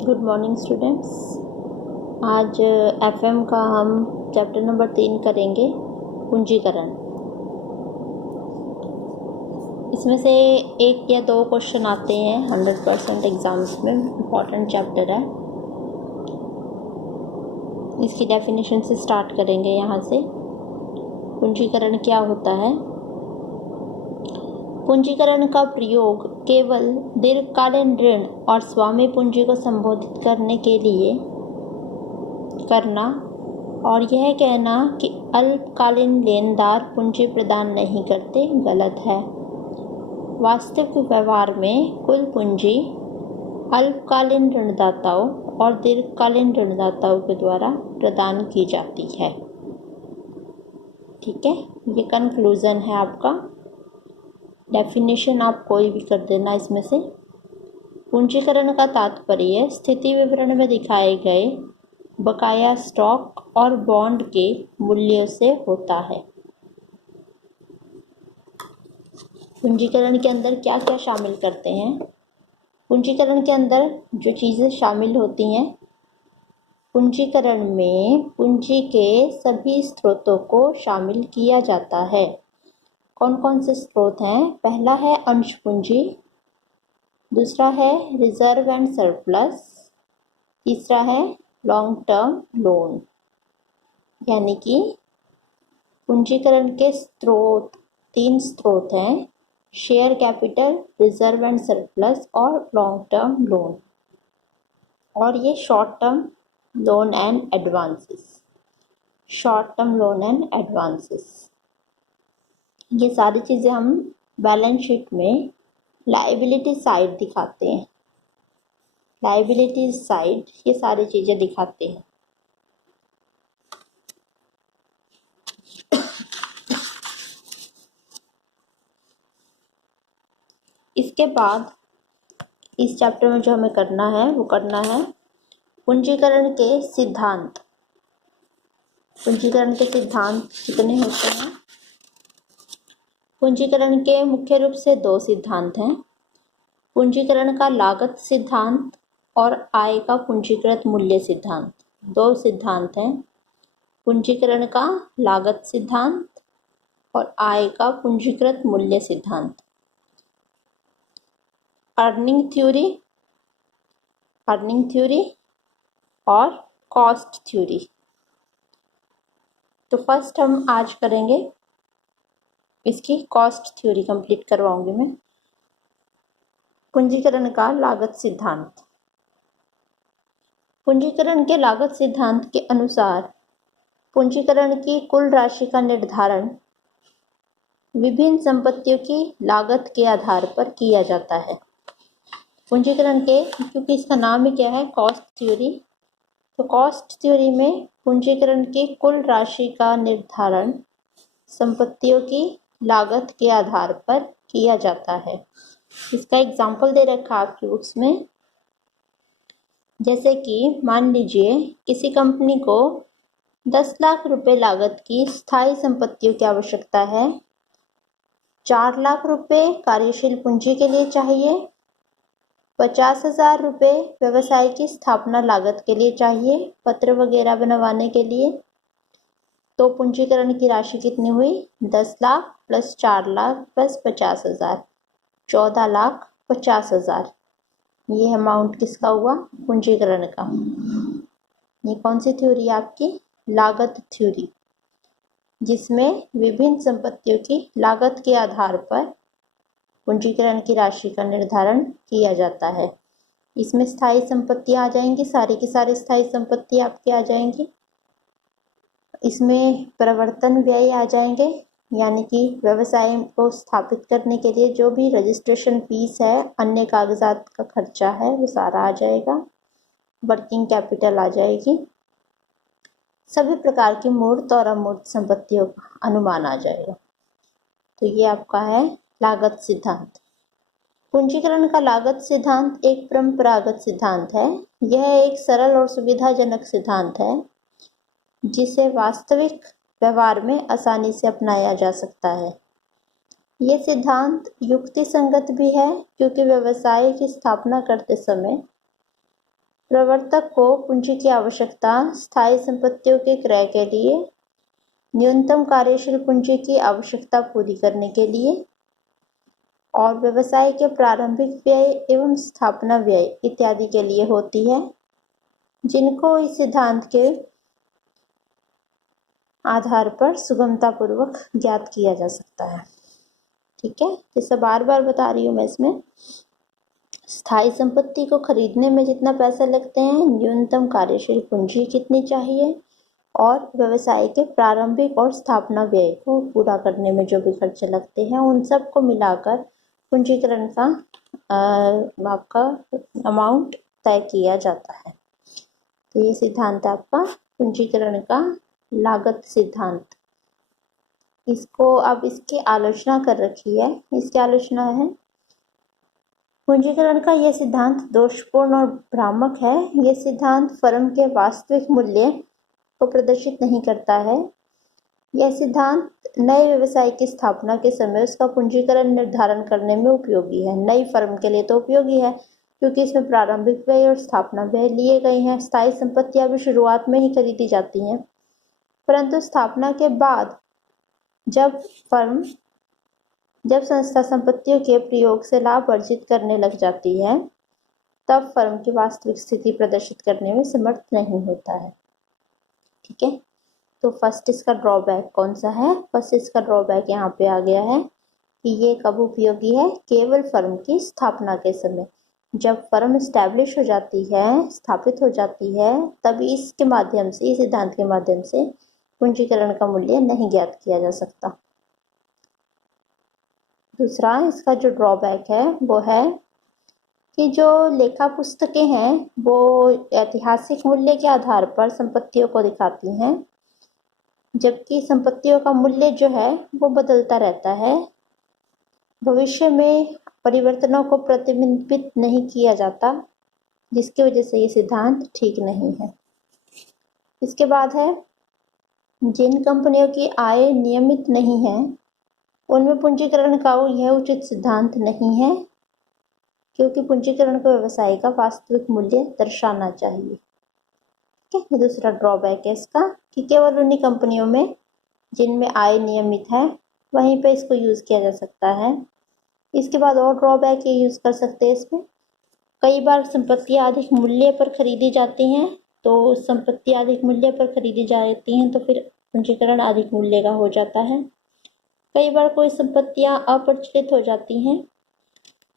Good morning students. आज FM का हम चैप्टर नंबर 3 करेंगे, पूंजीकरण। इसमें से एक या दो क्वेश्चन आते हैं 100% एग्जाम्स में, इम्पॉर्टेंट चैप्टर है। इसकी डेफिनेशन से स्टार्ट करेंगे। यहाँ से पूंजीकरण क्या होता है। पूंजीकरण का प्रयोग केवल दीर्घकालीन ऋण और स्वामी पूंजी को संबोधित करने के लिए करना और यह कहना कि अल्पकालीन लेनदार पूंजी प्रदान नहीं करते गलत है। वास्तविक व्यवहार में कुल पूंजी अल्पकालीन ऋणदाताओं और दीर्घकालीन ऋणदाताओं के द्वारा प्रदान की जाती है। ठीक है, ये कंक्लूजन है आपका। डेफिनेशन आप कोई भी कर देना इसमें से। पूंजीकरण का तात्पर्य स्थिति विवरण में दिखाए गए बकाया स्टॉक और बॉन्ड के मूल्यों से होता है। पूंजीकरण के अंदर क्या क्या शामिल करते हैं। पूंजीकरण के अंदर जो चीज़ें शामिल होती हैं, पूंजीकरण में पूंजी के सभी स्रोतों को शामिल किया जाता है। कौन कौन से स्रोत हैं? पहला है अंश पूंजी, दूसरा है रिजर्व एंड सरप्लस, तीसरा है लॉन्ग टर्म लोन। यानी कि पूंजीकरण के स्रोत 3 स्रोत हैं: share capital, reserve and surplus और लॉन्ग टर्म लोन। और ये short term loan and advances. Short term loan and advances, ये सारी चीज़ें हम बैलेंस शीट में लायबिलिटी साइड दिखाते हैं। लायबिलिटी साइड ये सारी चीज़ें दिखाते हैं। इसके बाद इस चैप्टर में जो हमें करना है वो करना है पूंजीकरण के सिद्धांत। पूंजीकरण के सिद्धांत कितने होते हैं? पूंजीकरण के मुख्य रूप से 2 सिद्धांत हैं: पूंजीकरण का लागत सिद्धांत और आय का पूंजीकृत मूल्य सिद्धांत। 2 सिद्धांत हैं: पूंजीकरण का लागत सिद्धांत और आय का पूंजीकृत मूल्य सिद्धांत। अर्निंग थ्योरी और कॉस्ट थ्योरी। तो फर्स्ट हम आज करेंगे इसकी कॉस्ट थ्योरी, कंप्लीट करवाऊंगी मैं। पूंजीकरण का लागत सिद्धांत। पूंजीकरण के लागत सिद्धांत के अनुसार पूंजीकरण की कुल राशि का निर्धारण विभिन्न संपत्तियों की लागत के आधार पर किया जाता है। पूंजीकरण के, क्योंकि इसका नाम ही क्या है, कॉस्ट थ्योरी, तो कॉस्ट थ्योरी में पूंजीकरण की कुल राशि का निर्धारण संपत्तियों की लागत के आधार पर किया जाता है। इसका एग्जाम्पल दे रखा आपकी बुक्स में। जैसे कि मान लीजिए किसी कंपनी को 10 लाख रुपए लागत की स्थायी संपत्तियों की आवश्यकता है। 4 लाख रुपए कार्यशील पूंजी के लिए चाहिए, 50,000 रुपये व्यवसाय की स्थापना लागत के लिए चाहिए, पत्र वगैरह बनवाने के लिए। तो पूंजीकरण की राशि कितनी हुई? 10 लाख प्लस 4 लाख प्लस 50,000, 14,50,000। ये अमाउंट किसका हुआ? पूंजीकरण का। ये कौन सी थ्योरी है आपकी? लागत थ्योरी, जिसमें विभिन्न संपत्तियों की लागत के आधार पर पूंजीकरण की राशि का निर्धारण किया जाता है। इसमें स्थायी संपत्तियां आ जाएंगी, सारी की सारी स्थायी संपत्ति आपके आ जाएंगी। इसमें प्रवर्तन व्यय आ जाएंगे, यानी कि व्यवसाय को स्थापित करने के लिए जो भी रजिस्ट्रेशन फीस है, अन्य कागजात का खर्चा है, वो सारा आ जाएगा। वर्किंग कैपिटल आ जाएगी। सभी प्रकार की मूर्त और अमूर्त संपत्तियों का अनुमान आ जाएगा। तो ये आपका है लागत सिद्धांत। पूंजीकरण का लागत सिद्धांत एक परंपरागत सिद्धांत है। यह एक सरल और सुविधाजनक सिद्धांत है जिसे वास्तविक व्यवहार में आसानी से अपनाया जा सकता है। यह सिद्धांत युक्तिसंगत भी है क्योंकि व्यवसाय की स्थापना करते समय प्रवर्तक को पूंजी की आवश्यकता स्थायी संपत्तियों के क्रय के लिए, न्यूनतम कार्यशील पूंजी की आवश्यकता पूरी करने के लिए और व्यवसाय के प्रारंभिक व्यय एवं स्थापना व्यय इत्यादि के लिए होती है, जिनको इस सिद्धांत के आधार पर सुगमतापूर्वक ज्ञात किया जा सकता है। ठीक है, जैसे बार बार बता रही हूँ मैं इसमें, स्थायी संपत्ति को खरीदने में जितना पैसा लगते हैं, न्यूनतम कार्यशील पूंजी कितनी चाहिए और व्यवसाय के प्रारंभिक और स्थापना व्यय को पूरा करने में जो भी खर्चे लगते हैं, उन सब को मिलाकर पूंजीकरण का आपका अमाउंट तय किया जाता है। तो ये सिद्धांत आपका पूंजीकरण का लागत सिद्धांत। इसको अब इसकी आलोचना कर रखी है, इसकी आलोचना है, पूंजीकरण का यह सिद्धांत दोषपूर्ण और भ्रामक है। यह सिद्धांत फर्म के वास्तविक मूल्य को प्रदर्शित नहीं करता है। यह सिद्धांत नए व्यवसाय की स्थापना के समय उसका पूंजीकरण निर्धारण करने में उपयोगी है। नई फर्म के लिए तो उपयोगी है, क्योंकि इसमें प्रारंभिक व्यय और स्थापना व्यय लिए गए हैं। स्थायी संपत्तियां भी शुरुआत में ही खरीदी जाती हैं, परंतु स्थापना के बाद जब संस्था संपत्तियों के प्रयोग से लाभ अर्जित करने लग जाती है, तब फर्म की वास्तविक स्थिति प्रदर्शित करने में समर्थ नहीं होता है। ठीक है, तो फर्स्ट इसका ड्रॉबैक कौन सा है? फर्स्ट इसका ड्रॉबैक यहाँ पे आ गया है कि ये कब उपयोगी है? केवल फर्म की स्थापना के समय। जब फर्म स्टैब्लिश हो जाती है, स्थापित हो जाती है, तभी इसके माध्यम से, इस सिद्धांत के माध्यम से पूंजीकरण का मूल्य नहीं ज्ञात किया जा सकता। दूसरा इसका जो ड्रॉबैक है वो है कि जो लेखा पुस्तकें हैं वो ऐतिहासिक मूल्य के आधार पर संपत्तियों को दिखाती हैं, जबकि संपत्तियों का मूल्य जो है वो बदलता रहता है। भविष्य में परिवर्तनों को प्रतिबिंबित नहीं किया जाता, जिसकी वजह से ये सिद्धांत ठीक नहीं है। इसके बाद है, जिन कंपनियों की आय नियमित नहीं है उनमें पूंजीकरण का यह उचित सिद्धांत नहीं है, क्योंकि पूंजीकरण को व्यवसाय का वास्तविक मूल्य दर्शाना चाहिए। ठीक है, दूसरा ड्रॉबैक है इसका कि केवल उन्हीं कंपनियों में जिनमें आय नियमित है वहीं पे इसको यूज़ किया जा सकता है। इसके बाद और ड्रॉबैक ये यूज़ कर सकते हैं इसमें, कई बार संपत्तियाँ अधिक मूल्य पर खरीदी जाती हैं, तो संपत्तियाँ अधिक मूल्य पर खरीदी जाती हैं तो फिर पूंजीकरण अधिक मूल्य का हो जाता है। कई बार कोई संपत्तियां अप्रचलित हो जाती हैं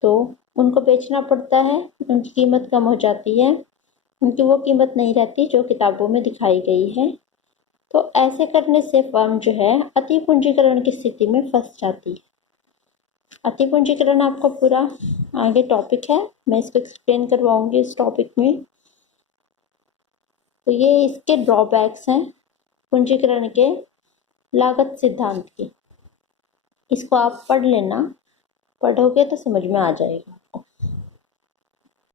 तो उनको बेचना पड़ता है, उनकी कीमत कम हो जाती है, उनकी वो कीमत नहीं रहती जो किताबों में दिखाई गई है। तो ऐसे करने से फर्म जो है अति पूंजीकरण की स्थिति में फंस जाती है। अति पूंजीकरण आपका पूरा आगे टॉपिक है, मैं इसको एक्सप्लेन करवाऊंगी इस टॉपिक में। तो ये इसके ड्रॉबैक्स हैं पूंजीकरण के लागत सिद्धांत के। इसको आप पढ़ लेना, पढ़ोगे तो समझ में आ जाएगा।